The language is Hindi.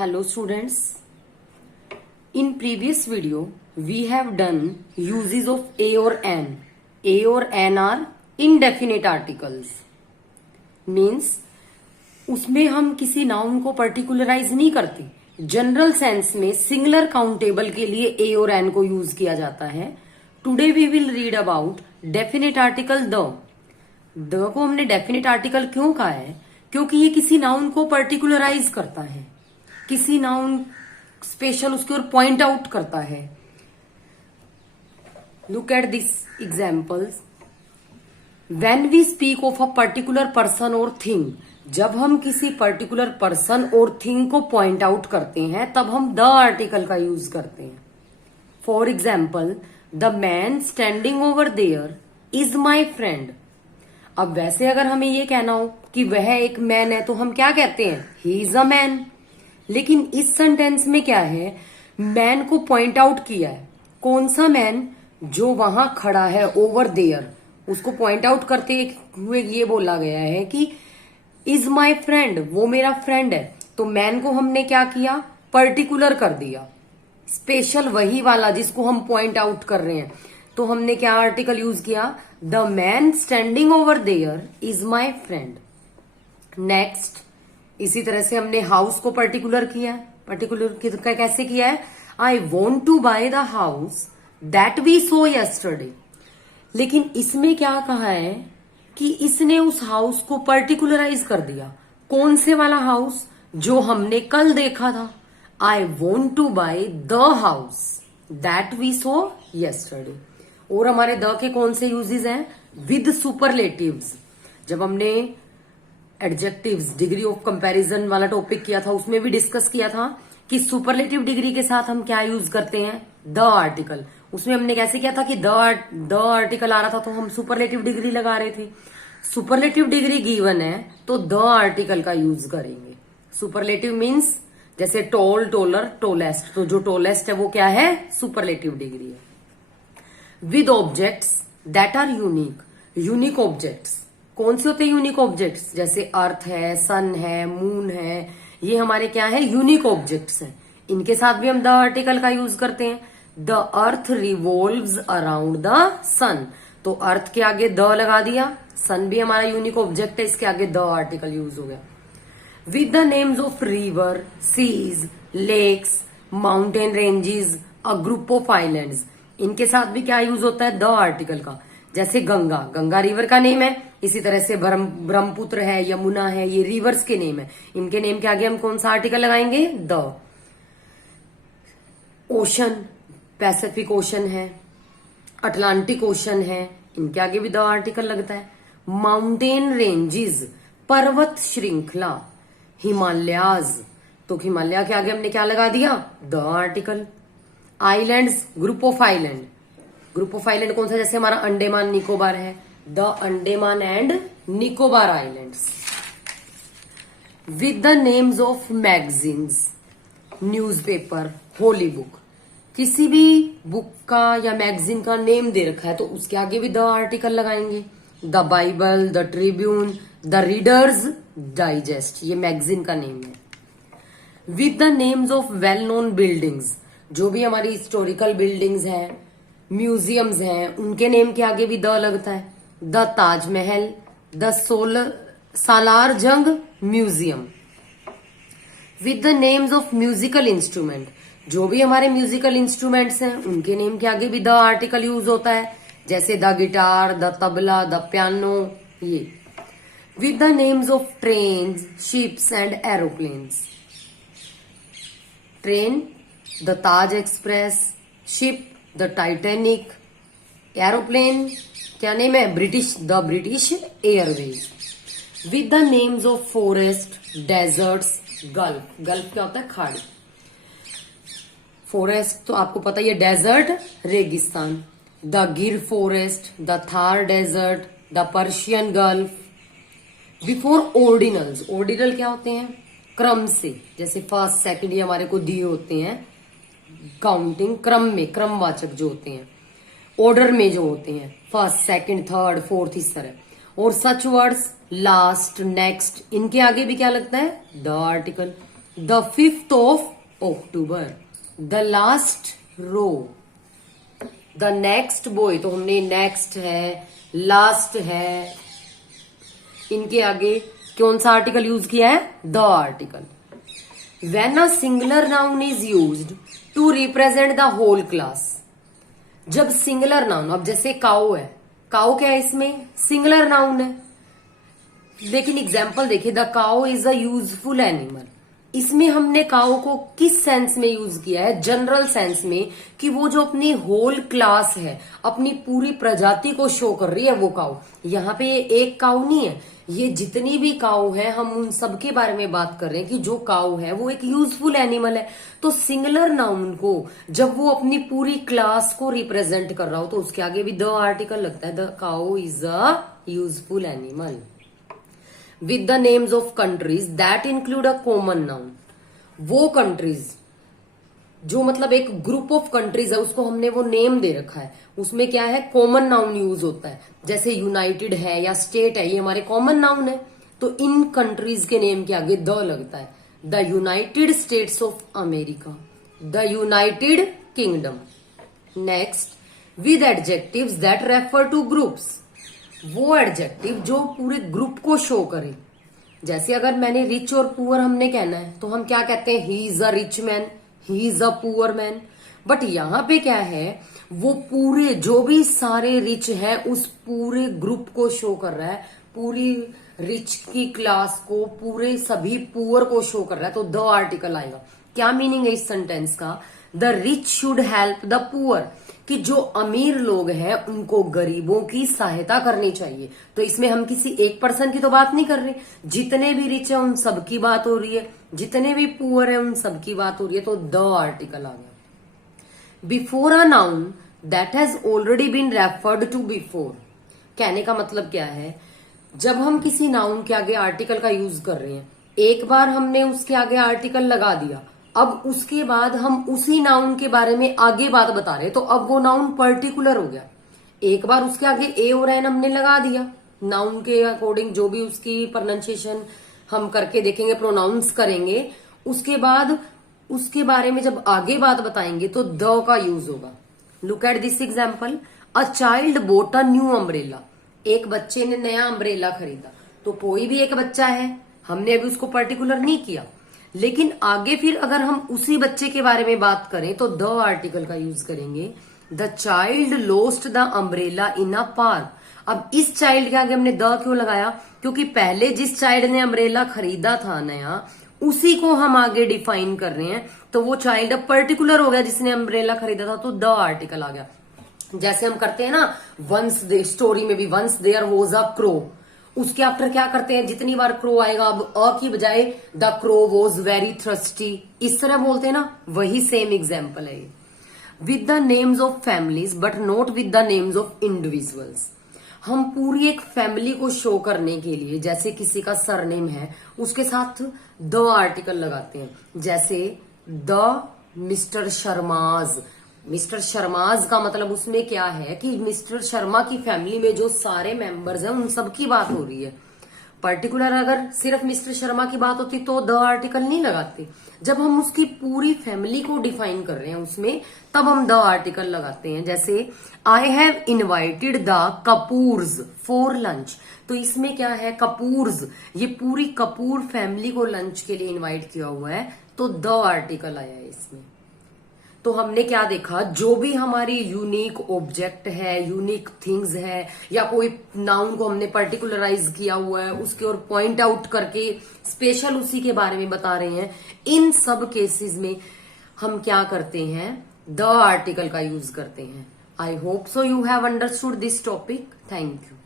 Hello students. In previous video, we have done uses of a or an. A or an are indefinite articles. Means उसमें हम किसी नाउन को पर्टिकुलराइज नहीं करते. जनरल सेंस में सिंगुलर काउंटेबल के लिए ए और एन को यूज किया जाता है. Today we will read about definite article the. The को हमने डेफिनेट आर्टिकल क्यों कहा है? क्योंकि ये किसी नाउन को पर्टिकुलराइज करता है, किसी नाउन स्पेशल उसकी ओर पॉइंट आउट करता है. Look at this examples. When we speak of a particular person और थिंग, जब हम किसी पर्टिकुलर पर्सन और थिंग को पॉइंट आउट करते हैं तब हम द आर्टिकल का यूज करते हैं. For example, the man standing over there is my friend. अब वैसे अगर हमें ये कहना हो कि वह एक मैन है तो हम क्या कहते हैं? He is a man. लेकिन इस सेंटेंस में क्या है? मैन को पॉइंट आउट किया है. कौन सा मैन? जो वहां खड़ा है, ओवर देयर. उसको पॉइंट आउट करते हुए ये बोला गया है कि इज माई फ्रेंड, वो मेरा फ्रेंड है. तो मैन को हमने क्या किया? पर्टिकुलर कर दिया, स्पेशल वही वाला जिसको हम पॉइंट आउट कर रहे हैं. तो हमने क्या आर्टिकल यूज किया? The man standing over there is my friend. Next, इसी तरह से हमने हाउस को पर्टिकुलर किया. पर्टिकुलर कैसे किया है? I want to buy the house that we saw yesterday. लेकिन इसमें क्या कहा है कि इसने उस हाउस को पर्टिकुलराइज कर दिया. कौन से वाला हाउस? जो हमने कल देखा था. I want to buy the house that we saw yesterday. और हमारे द के कौन से यूजेस हैं? With superlatives. जब हमने एडजेक्टिव्स, डिग्री ऑफ कंपैरिजन वाला टॉपिक किया था, उसमें भी डिस्कस किया था कि सुपरलेटिव डिग्री के साथ हम क्या यूज करते हैं? The article. उसमें हमने कैसे किया था कि द आर्टिकल आ रहा था तो हम सुपरलेटिव डिग्री लगा रहे थे. सुपरलेटिव डिग्री गिवन है तो द आर्टिकल का यूज करेंगे. सुपरलेटिव मीन्स जैसे टॉल, टोलर, टोलेस्ट. तो जो टोलेस्ट है वो क्या है? सुपरलेटिव डिग्री है. With objects that are unique. Unique objects कौन से होते हैं? यूनिक ऑब्जेक्ट्स जैसे अर्थ है, सन है, मून है. ये हमारे क्या है? यूनिक ऑब्जेक्ट्स हैं. इनके साथ भी हम द आर्टिकल का यूज करते हैं. The earth revolves around the sun. तो अर्थ के आगे द लगा दिया. सन भी हमारा यूनिक ऑब्जेक्ट है, इसके आगे द आर्टिकल यूज हो गया. With the names of river, seas, lakes, mountain ranges, a group of islands. इनके साथ भी क्या यूज होता है? द आर्टिकल का. जैसे गंगा, गंगा रिवर का नेम है. इसी तरह से ब्रह्मपुत्र है, यमुना है, ये रिवर्स के नेम है. इनके नेम के आगे हम कौन सा आर्टिकल लगाएंगे? द. ओशन, पैसिफिक ओशन है, अटलांटिक ओशन है, इनके आगे भी द आर्टिकल लगता है. माउंटेन रेंजेस, पर्वत श्रृंखला, हिमालयाज. तो हिमालय के आगे हमने क्या लगा दिया? The article. Islands, group of island. Group of island कौन सा? जैसे हमारा अंडमान निकोबार है, the Andaman and Nicobar islands. With the names of magazines, newspaper, Holi book. किसी भी बुक का या मैगजीन का नेम दे रखा है तो उसके आगे भी द आर्टिकल लगाएंगे. The Bible, the Tribune, the readers digest, ये मैगजीन का नेम है. With the names of well known buildings, जो भी हमारी हिस्टोरिकल बिल्डिंग्स हैं, म्यूजियम्स हैं, उनके नेम के आगे भी द लगता है. द ताजमहल, द सालार जंग museum. With the names of musical instrument, जो भी हमारे म्यूजिकल इंस्ट्रूमेंट्स हैं उनके नेम के आगे भी द आर्टिकल यूज होता है. जैसे the guitar, the tabla, the piano, ये. With the names of trains, ships and aeroplanes. Train, the Taj Express. Ship, the Titanic. Aeroplane क्या नेम है? The British Airways. With the names of forest, deserts, gulf. Gulf क्या होता है? खाड़ी. फॉरेस्ट तो आपको पता ही है, डेजर्ट, रेगिस्तान. The Gir forest, the Thar desert, the Persian Gulf. Before ordinals. Ordinal क्या होते हैं? क्रम से, जैसे फर्स्ट, सेकंड, ये हमारे को दिए होते हैं काउंटिंग क्रम में, क्रमवाचक जो होते हैं, ऑर्डर में जो होते हैं, फर्स्ट, सेकंड, थर्ड, फोर्थ, इस तरह. और सच वर्ड्स लास्ट, नेक्स्ट, इनके आगे भी क्या लगता है? The article. The 5th of October, the last row, the next boy, तो हमने नेक्स्ट है, लास्ट है, इनके आगे कौन सा आर्टिकल यूज किया है? The article. When a singular noun is used to represent the whole class, जब सिंगुलर नाउन, अब जैसे काऊ है, काऊ क्या है इसमें? सिंगुलर नाउन है, लेकिन एग्जाम्पल देखिए, the cow is a useful animal, इसमें हमने काऊ को किस सेंस में यूज किया है? जनरल सेंस में, कि वो जो अपनी होल क्लास है, अपनी पूरी प्रजाति को शो कर रही है वो काऊ। यहाँ पे एक काऊ नहीं है, ये जितनी भी काऊ है हम उन सब के बारे में बात कर रहे हैं कि जो काऊ है वो एक यूजफुल एनिमल है। तो सिंगुलर नाउन को जब वो अपनी पूरी क्लास को रिप्रेजेंट कर रहा हो तो उसके आगे भी द आर्टिकल लगता है, the cow is a useful animal. with the names of countries that include a common noun, वो कंट्रीज जो मतलब एक ग्रुप ऑफ कंट्रीज है उसको हमने वो नेम दे रखा है, उसमें क्या है? कॉमन नाउन यूज होता है, जैसे यूनाइटेड है या स्टेट है, ये हमारे कॉमन नाउन है, तो इन कंट्रीज के नेम के आगे द लगता है। The United states of America, the United kingdom. Next, with adjectives that refer two groups, वो एडजेक्टिव जो पूरे ग्रुप को शो करे, जैसे अगर मैंने रिच और पुअर हमने कहना है तो हम क्या कहते हैं? He is a rich man, he is a poor man. But यहां पे क्या है? वो पूरे जो भी सारे रिच है उस पूरे ग्रुप को शो कर रहा है, पूरी रिच की क्लास को, पूरे सभी पुअर को शो कर रहा है, तो द आर्टिकल आएगा। क्या मीनिंग है इस सेंटेंस का? The rich should help the poor, कि जो अमीर लोग हैं उनको गरीबों की सहायता करनी चाहिए। तो इसमें हम किसी एक पर्सन की तो बात नहीं कर रहे, जितने भी रिच है उन सबकी बात हो रही है, जितने भी पुअर है उन सबकी बात हो रही है, तो द आर्टिकल आ गया। Before a noun that has already been referred to before, कहने का मतलब क्या है? जब हम किसी नाउन के आगे आर्टिकल का यूज कर रहे हैं, एक बार हमने उसके आगे आर्टिकल लगा दिया, अब उसके बाद हम उसी नाउन के बारे में आगे बात बता रहे हैं, तो अब वो नाउन पर्टिकुलर हो गया। एक बार उसके आगे ए और एन हमने लगा दिया, नाउन के अकॉर्डिंग जो भी उसकी प्रोनाउंसिएशन हम करके देखेंगे, प्रोनाउंस करेंगे, उसके बाद उसके बारे में जब आगे बात बताएंगे तो द का यूज होगा। Look at this example, a child boat a new umbrella, एक बच्चे ने नया अम्ब्रेला खरीदा, तो कोई भी एक बच्चा है, हमने अभी उसको पर्टिकुलर नहीं किया, लेकिन आगे फिर अगर हम उसी बच्चे के बारे में बात करें तो द आर्टिकल का यूज करेंगे। The child lost the umbrella in a park. अब इस चाइल्ड के आगे हमने द क्यों लगाया? क्योंकि पहले जिस चाइल्ड ने अम्ब्रेला खरीदा था नया, उसी को हम आगे डिफाइन कर रहे हैं, तो वो चाइल्ड अब पर्टिकुलर हो गया जिसने अम्ब्रेला खरीदा था, तो द आर्टिकल आ गया। जैसे हम करते हैं ना, वंस स्टोरी में भी, once there was a crow, उसके आफ्टर क्या करते हैं? जितनी बार क्रो आएगा अब अ की बजाय the crow was very thirsty, इस तरह बोलते हैं ना, वही सेम एग्जाम्पल है। With the names of families but not with the names of individuals, हम पूरी एक फैमिली को शो करने के लिए, जैसे किसी का सरनेम है उसके साथ द आर्टिकल लगाते हैं, जैसे the mister Sharma's. Mister Sharma's का मतलब उसमें क्या है कि मिस्टर शर्मा की फैमिली में जो सारे मेंबर्स हैं उन सब की बात हो रही है। पर्टिकुलर अगर सिर्फ मिस्टर शर्मा की बात होती तो द आर्टिकल नहीं लगाते, जब हम उसकी पूरी फैमिली को डिफाइन कर रहे हैं उसमें, तब हम द आर्टिकल लगाते हैं। जैसे I have invited the Kapoors for lunch, तो इसमें क्या है? कपूर्स, ये पूरी कपूर फैमिली को लंच के लिए इन्वाइट किया हुआ है, तो द आर्टिकल आया है इसमें। तो हमने क्या देखा? जो भी हमारी यूनिक ऑब्जेक्ट है, यूनिक थिंग्स है, या कोई नाउन को हमने पर्टिकुलराइज किया हुआ है, उसके और पॉइंट आउट करके स्पेशल उसी के बारे में बता रहे हैं, इन सब केसेस में हम क्या करते हैं? द आर्टिकल का यूज करते हैं। I hope so you have understood this topic. Thank you.